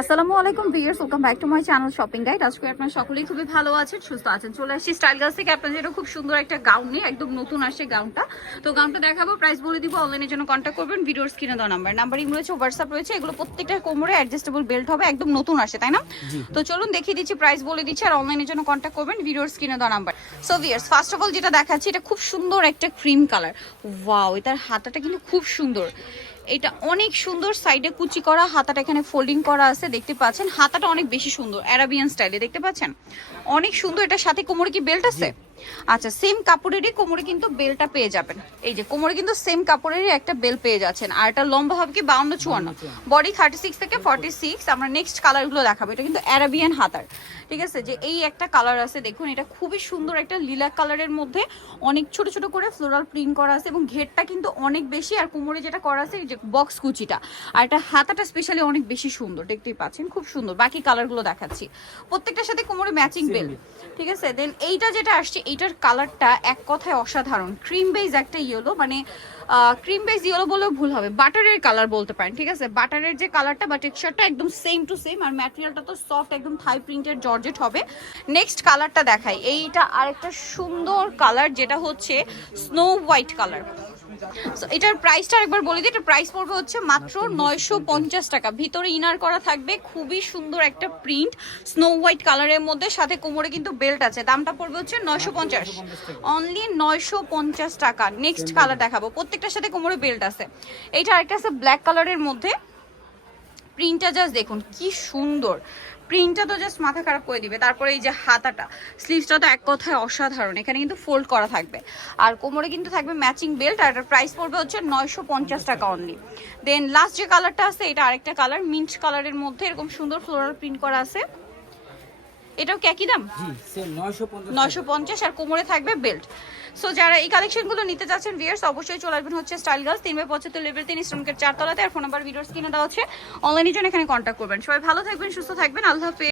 আসসালামু আলাইকুম viewers, welcome back to my channel shopping guide. আজকে আপনারা সকলেই খুবই ভালো আছেন, সুস্থ আছেন। চলে আসছি স্টাইল গার্লস থেকে আপনাদের জন্য খুব সুন্দর একটা গাউন নিয়ে, একদম নতুন আসছে গাউনটা। তো গাউনটা দেখাবো, প্রাইস বলে দিব, অনলাইনের জন্য কন্ট্যাক্ট করবেন। ভিডিওর স্ক্রিনে দেওয়া নাম্বারিং রয়েছে, হোয়াটসঅ্যাপ রয়েছে। এগুলো প্রত্যেকটা কোমরে অ্যাডজাস্টেবল বেল্ট হবে, একদম নতুন আসে, তাই না? তো চলুন দেখিয়ে দিচ্ছি, প্রাইস বলে দিচ্ছি, আর অনলাইনের জন্য কন্ট্যাক্ট করবেন। ভিডিওর স্ক্রিনে দেওয়া number. So viewers, first of all যেটা দেখাচ্ছি, এটা খুব সুন্দর একটা ক্রিম কালার। ওয়াও, এটার হাতাটা কিন্তু খুব সুন্দর। এটা অনেক সুন্দর, সাইডে কুচি করা, হাতাটা এখানে ফোল্ডিং করা আছে, দেখতে পাচ্ছেন। হাতাটা অনেক বেশি সুন্দর, অ্যারাবিয়ান স্টাইলে, দেখতে পাচ্ছেন, অনেক সুন্দর। এটার সাথে কোমরে কি বেল্ট আছে? আচ্ছা, সেম কাপড়েরই কোমরে কিন্তু বেলটা পেয়ে যাবেন। এই যে কোমরে কিন্তু সেম কাপড়েরই একটা বেল পেয়ে যাচ্ছেন। আর এটা লম্বা হবে কি 52-54, বডি 36 থেকে 46। আমরা নেক্সট কালারগুলো দেখাবো। এটা কিন্তু অ্যারাবিয়ান হাতার, ঠিক আছে। যে এই একটা কালার আছে, দেখুন, এটা খুবই সুন্দর একটা লিলাক কালারের মধ্যে অনেক ছোট ছোট করে ফ্লোরাল প্রিন্ট করা আছে, এবং ঘেরটা কিন্তু অনেক বেশি। আর কোমরে যেটা করা আছে, এই যে বক্স কুচিটা, আর এটা হাতাটা স্পেশালি অনেক বেশি সুন্দর, দেখতেই পাচ্ছেন, খুব সুন্দর। বাকি কালারগুলো দেখাচ্ছি, প্রত্যেকটার সাথে কোমরে ম্যাচিং বেল, ঠিক আছে। দেন এইটা যেটা আসছে, এইটার কালারটা এক কথায় অসাধারণ। ক্রিম বেজ একটা ইয়েলো, মানে ক্রিম বেজ ইয়েলো বলেও ভুল হবে, বাটারের কালার বলতে পারেন, ঠিক আছে। বাটারের যে কালারটা বা টেক্সচারটা একদম সেম টু সেম। আর ম্যাটেরিয়ালটা তো সফট, একদম থাই প্রিন্টের জর্জেট হবে। নেক্সট কালারটা দেখাই, এইটা আরেকটা সুন্দর কালার, যেটা হচ্ছে স্নো হোয়াইট কালার। সো এটার প্রাইসটা একবার বলে দিই। এটা প্রাইস পড়বে হচ্ছে মাত্র 950 টাকা। ভিতরে ইনার করা থাকবে, খুবই সুন্দর একটা প্রিন্ট স্নো হোয়াইট কালারের মধ্যে, সাথে কোমরে কিন্তু বেল্ট আছে। দামটা পড়বে হচ্ছে 950, অনলি 950 টাকা। নেক্সট কালার দেখাবো, প্রত্যেকটার সাথে কোমরে বেল্ট আছে। এইটা আরেকটা আছে ব্ল্যাক কালারের মধ্যে। প্রিন্টটা জাস্ট দেখুন কি সুন্দর, প্রিন্টটা তো জাস্ট মাথা খারাপ করে দিবে। তারপরে এই যে হাতাটা, স্লিভসটা তো এক কথায় অসাধারণ, এখানে কিন্তু ফোল্ড করা থাকবে। আর কোমরে কিন্তু থাকবে ম্যাচিং বেল্ট। আর এটার প্রাইস পড়বে হচ্ছে 950 টাকা অনলি। দেন লাস্ট যে কালারটা আছে, এটা আরেকটা কালার, মিন্ট কালারের মধ্যে এরকম সুন্দর ফ্লোরাল প্রিন্ট করা আছে। এটাও কি একই দাম? 950, আর কোমরে থাকবে বেল্ট। সো যারা এই কালেকশনগুলো নিতে চাচ্ছেন ভিউয়ার্স, অবশ্যই চলে আসবেন হচ্ছে স্টাইল গার্লস, 3/75 লেভেল 3, ইস্টর্নগেট 4 তলাতে। আর ফোন নাম্বার ভিডিওর স্ক্রিনে দেওয়া আছে, অনলাইনের জন্য এখানে কন্ট্যাক্ট করবেন। সবাই ভালো থাকবেন, সুস্থ থাকবেন, আল্লাহ হাফেজ।